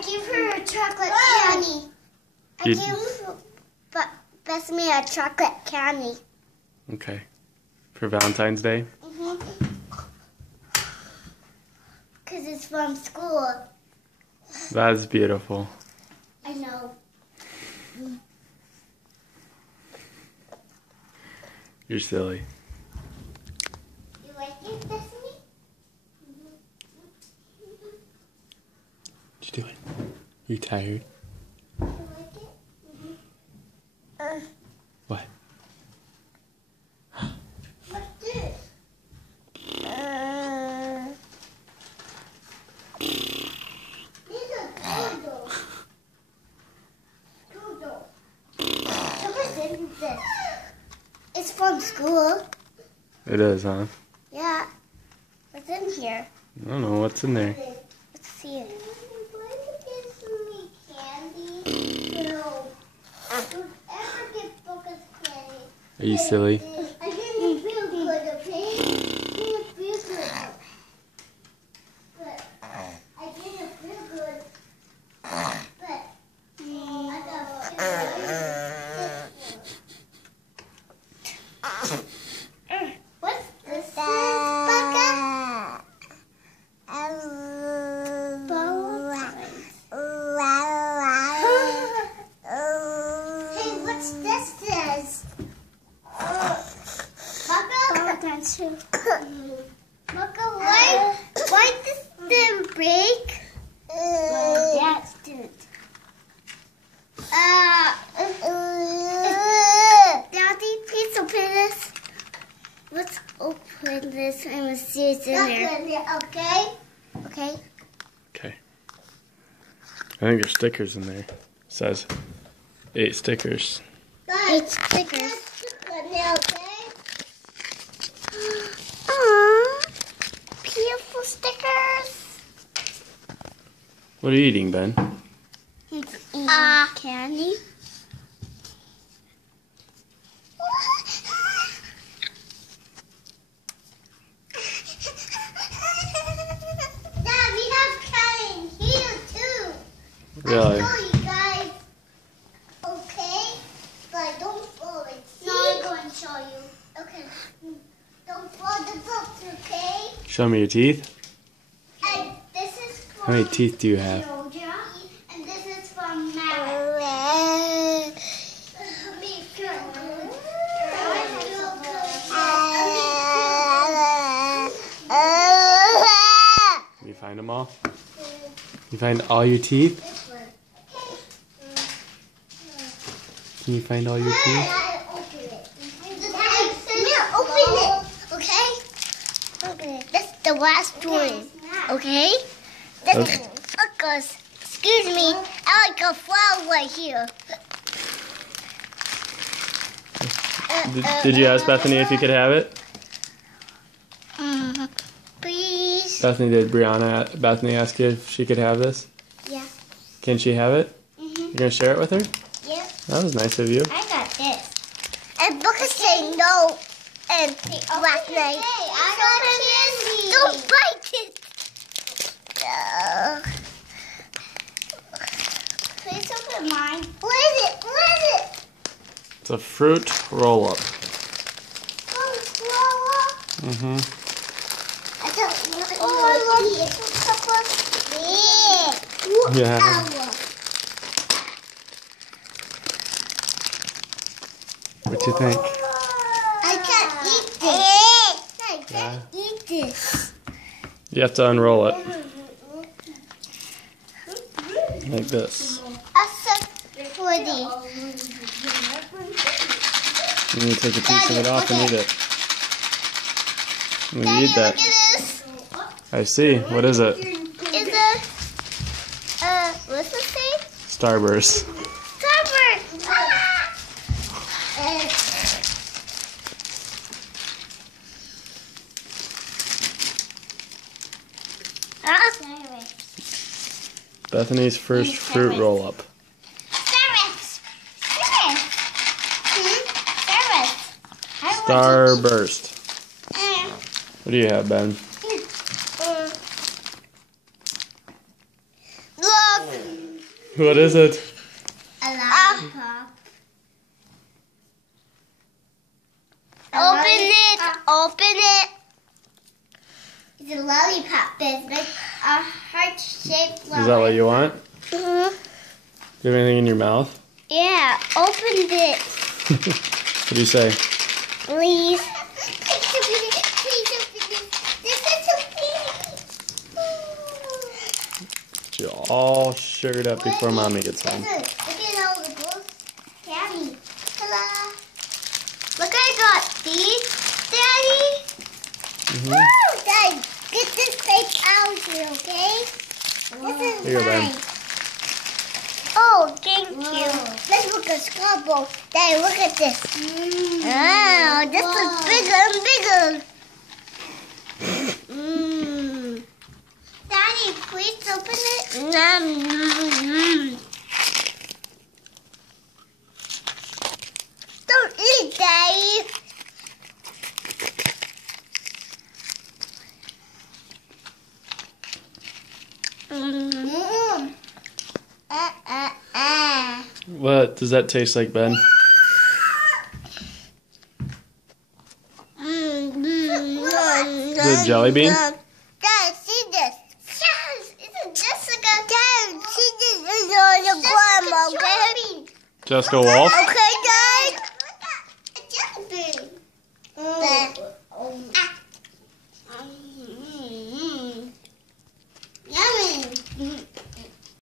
I gave her a chocolate candy. I gave Bethany a chocolate candy. Okay. For Valentine's Day? Because it's from school. That's beautiful. I know. You're silly. You like it, Bethany? What you doing? You tired? You like it? What? What's this? These are doodles. Doodles. So what's in this? It's from school. It is, huh? Yeah. What's in here? I don't know what's in there. Let's see it. No. Don't ever give Focus candy. Are you silly? I didn't feel good, okay? I didn't feel good. But I didn't feel good. But I got what's this? Becca? Hey, what's this says? Valentine's too. Becca, why this didn't break? Yeah, it didn't. Daddy, please open this. Let's open this and we'll see what's in there. Okay? Okay. Okay. I think there's stickers in there. It says 8 stickers. 8 stickers. Aww, beautiful stickers. What are you eating, Ben? Candy. Dad, we have candy here too. Really? I'll show you guys. Okay? But don't fall it. No, I'm going to show you. Okay. Don't fall the books, okay? Show me your teeth. And this is from How many teeth do you have? Georgia. And this is from Matt. Me too. You find them all? You find all your teeth? Can you find all your teeth? Open it, okay? That's the last one, okay? Okay. Excuse me, I like a flower right here. Did you ask Bethany if you could have it? Please. Did Bethany ask you if she could have this? Yeah. Can she have it? You're gonna share it with her? Yeah. That was nice of you. I got this. And Booker said no. And last night. I got candy. Don't bite it. Please open mine. What is it? What is it? It's a fruit roll-up. Oh, I don't know. Oh, I love it. Yeah. What you think? I can't eat this. I can't eat this. You have to unroll it. Like this. That's so pretty. You need to take a piece of it off and eat it. I'm gonna Daddy, eat that. look at this. I see. What is it? Is it, what's it say? Starburst. Starburst. Bethany's first fruit roll-up. Starburst. Starburst. Starburst. What do you have, Ben? Look. What is it? A lollipop. Open it. Open it. It's a lollipop. It's like a heart-shaped lollipop. Is that what you want? Mm-hmm. Do you have anything in your mouth? Yeah, open it. What do you say? Please. Please open it. Please open it. This is so pretty. You're all sugared up before Mommy gets home. Listen, look at all the balls. Daddy. Hello. Look, I got these, Daddy. Mm-hmm. Woo! Daddy, get this tape out here, okay? This is Here you go, Ben. mine. Oh, thank you. Let's look at Scrabble. Daddy, look at this. Oh, this is bigger and bigger. Daddy, please open it. Don't eat, Daddy. What does that taste like, Ben? Is it a jelly bean? Dad, see this. Yes, isn't Jessica? Dad, see this is on the grandma, okay? Jessica Wolf?